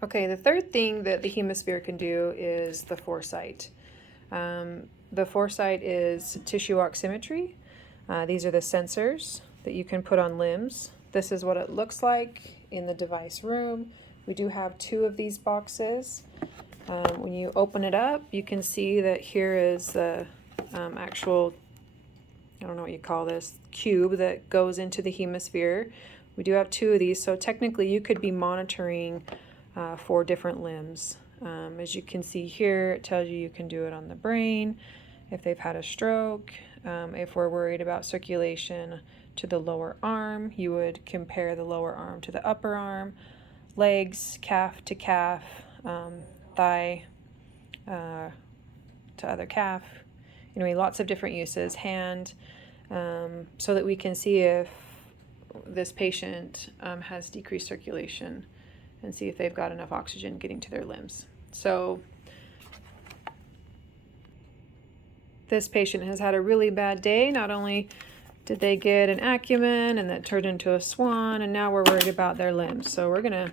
Okay, the third thing that the Hemosphere can do is the Foresight. The Foresight is tissue oximetry. These are the sensors that you can put on limbs. This is what it looks like in the device room. We do have 2 of these boxes. When you open it up, you can see that here is the actual, I don't know what you call this, cube that goes into the Hemosphere. We do have 2 of these, so technically you could be monitoring for different limbs. As you can see here, it tells you can do it on the brain, if they've had a stroke. If we're worried about circulation to the lower arm, you would compare the lower arm to the upper arm, legs, calf to calf, thigh to other calf. Anyway, lots of different uses, hand, so that we can see if this patient has decreased circulation and see if they've got enough oxygen getting to their limbs. So this patient has had a really bad day. Not only did they get an acumen and that turned into a swan, and now we're worried about their limbs. So we're gonna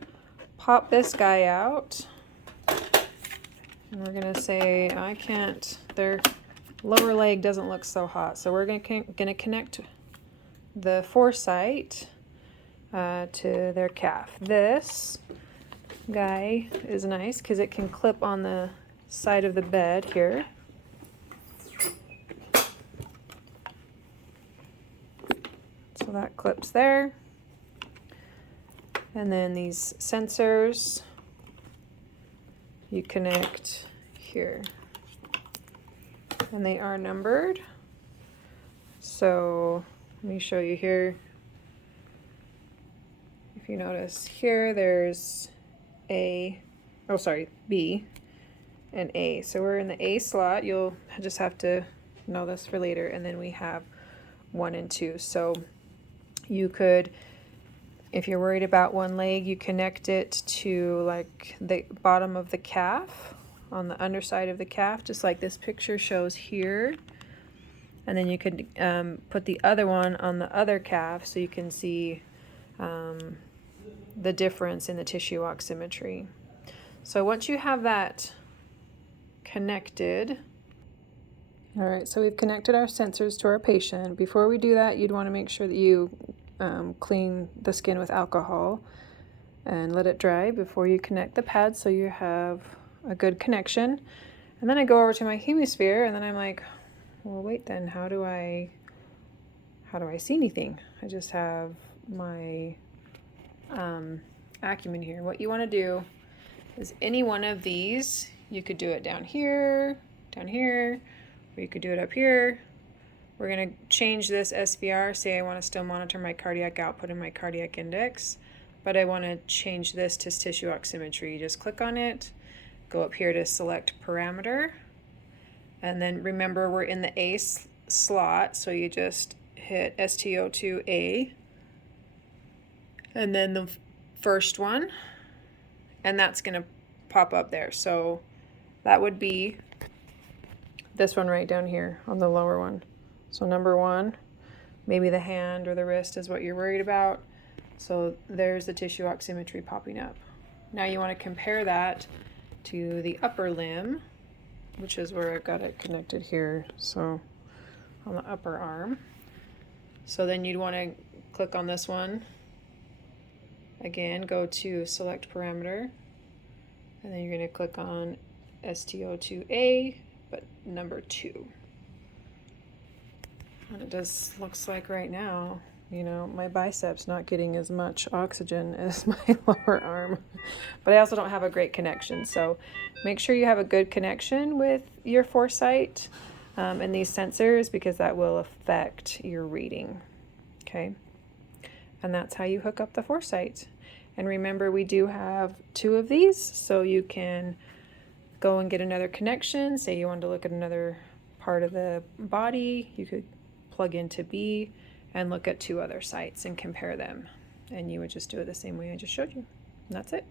pop this guy out and we're gonna say, I can't, their lower leg doesn't look so hot. So we're gonna connect the Foresight to their calf. This guy is nice because it can clip on the side of the bed here. So that clips there. And then these sensors you connect here. And they are numbered. So let me show you here. If you notice here, there's B and A. So we're in the A slot. You'll just have to know this for later. And then we have 1 and 2. So you could, if you're worried about one leg, you connect it to like the bottom of the calf, on the underside of the calf, just like this picture shows here. And then you could put the other one on the other calf so you can see the difference in the tissue oximetry. So once you have that connected, all right, so we've connected our sensors to our patient. Before we do that, you'd want to make sure that you clean the skin with alcohol and let it dry before you connect the pads so you have a good connection. And then I go over to my Hemosphere and then I'm like, well, wait, then how do I see anything? I just have my acumen here. What you want to do is any one of these, you could do it down here, or you could do it up here. We're going to change this SVR. Say I want to still monitor my cardiac output and my cardiac index, but I want to change this to tissue oximetry. You just click on it, go up here to select parameter, and then remember we're in the A slot, so you just hit STO2A, and then the first one, and that's going to pop up there. So that would be this one right down here on the lower one. So number 1, maybe the hand or the wrist is what you're worried about. So there's the tissue oximetry popping up. Now you want to compare that to the upper limb, which is where I've got it connected here. So on the upper arm. So then you'd want to click on this one. Again, go to select parameter, and then you're going to click on STO2A, but number 2. And it just looks like right now, you know, my bicep's not getting as much oxygen as my lower arm, but I also don't have a great connection. So make sure you have a good connection with your Foresight and these sensors, because that will affect your reading. Okay. And that's how you hook up the Foresight. And remember, we do have 2 of these, so you can go and get another connection. Say you wanted to look at another part of the body, you could plug into B and look at 2 other sites and compare them. And you would just do it the same way I just showed you. And that's it.